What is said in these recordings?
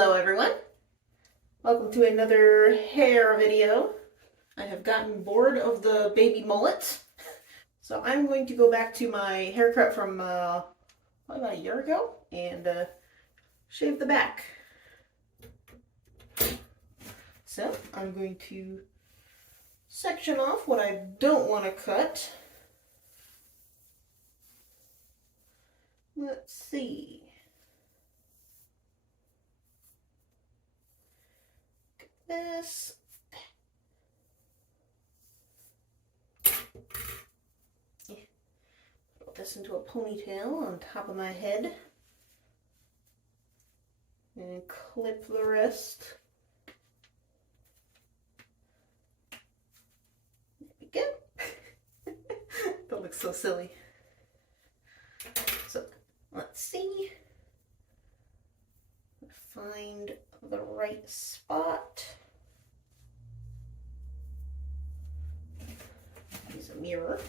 Hello everyone, welcome to another hair video. I have gotten bored of the baby mullet, so I'm going to go back to my haircut from probably about a year ago and shave the back. So I'm going to section off what I don't want to cut. Let's see. This. Put this into a ponytail on top of my head. And clip the rest. There we go. That looks so silly. So let's see. Find the right spot. Use a mirror.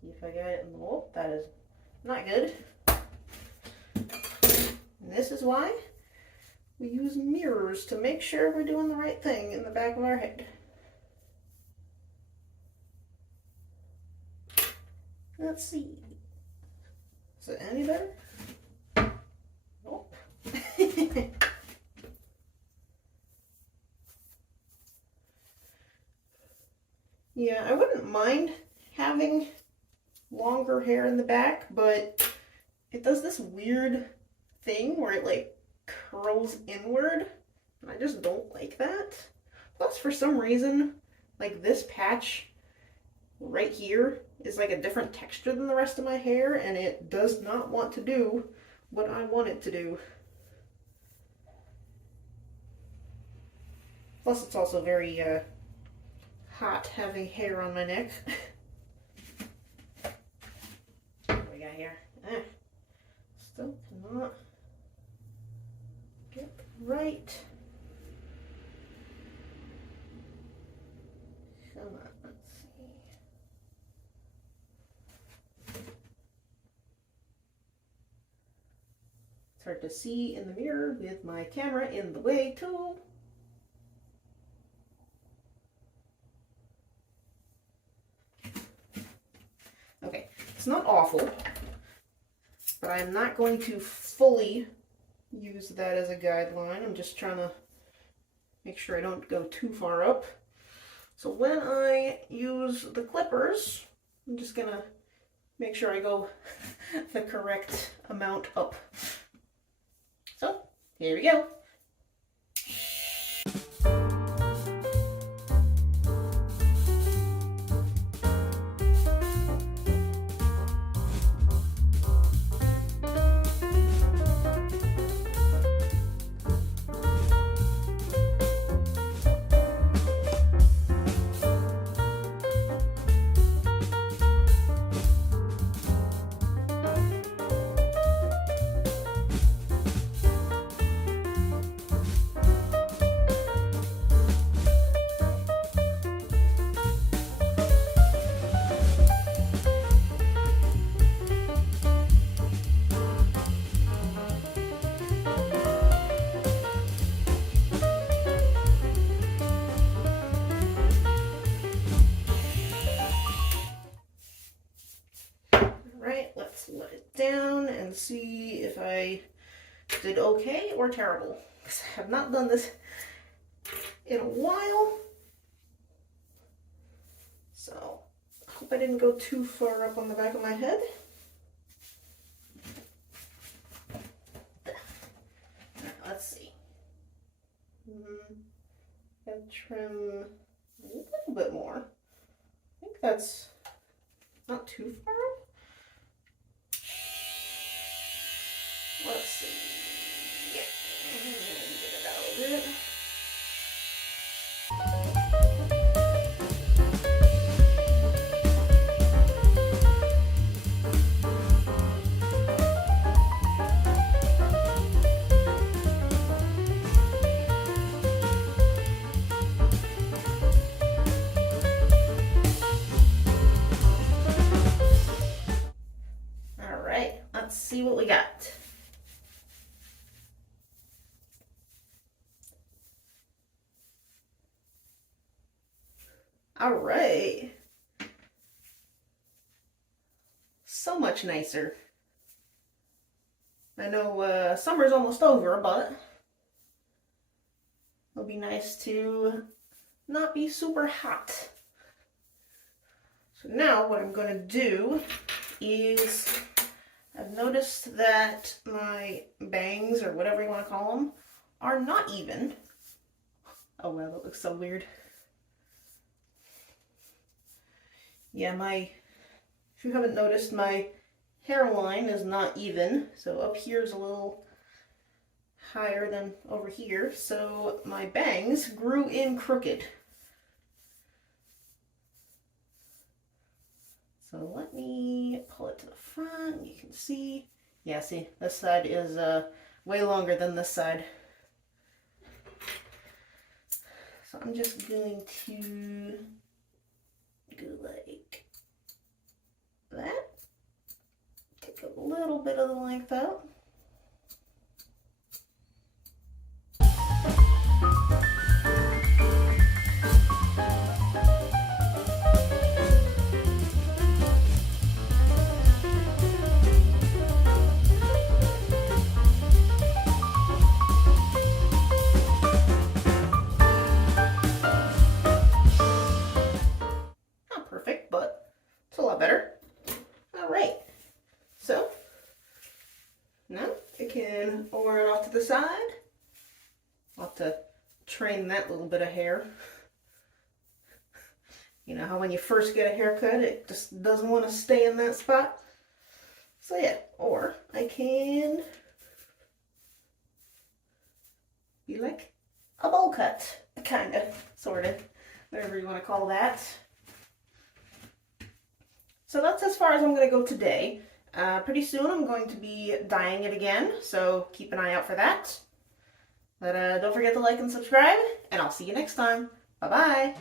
See if I got it in the hole. That is not good. And this is why we use mirrors, to make sure we're doing the right thing in the back of our head. Let's see. Is it any better? Nope. Yeah, I wouldn't mind having longer hair in the back, but it does this weird thing where it like curls inward, and I just don't like that. Plus, for some reason, like this patch right here is like a different texture than the rest of my hair, and it does not want to do what I want it to do. Plus, it's also very hot having hair on my neck. What do we got here? Still cannot get right. Come on, let's see. It's hard to see in the mirror with my camera in the way too. Okay, it's not awful, but I'm not going to fully use that as a guideline. I'm just trying to make sure I don't go too far up. So when I use the clippers, I'm just gonna make sure I go the correct amount up. So here we go. Let it down and see if I did okay or terrible, because I have not done this in a while. So I hope I didn't go too far up on the back of my head. Let's see. I'll trim a little bit more. I think that's not too far up. Let's see. Yeah. Get it out a bit. All right, let's see what we got. All right. So much nicer. I know summer's almost over, but it'll be nice to not be super hot. So now what I'm going to do is, I've noticed that my bangs, or whatever you want to call them, are not even. Oh wow, that looks so weird. Yeah, if you haven't noticed, my hairline is not even. So up here is a little higher than over here. So my bangs grew in crooked. So let me pull it to the front. You can see. Yeah, see, this side is way longer than this side. So I'm just going to go like that. Take a little bit of the length out. Better. All right, so now I can order it off to the side. I'll have to train that little bit of hair. You know how when you first get a haircut, it just doesn't want to stay in that spot. So yeah, or I can be like a bowl cut, kind of, sort of, whatever you want to call that. So that's as far as I'm going to go today. Pretty soon I'm going to be dyeing it again, so keep an eye out for that. But don't forget to like and subscribe, and I'll see you next time. Bye-bye.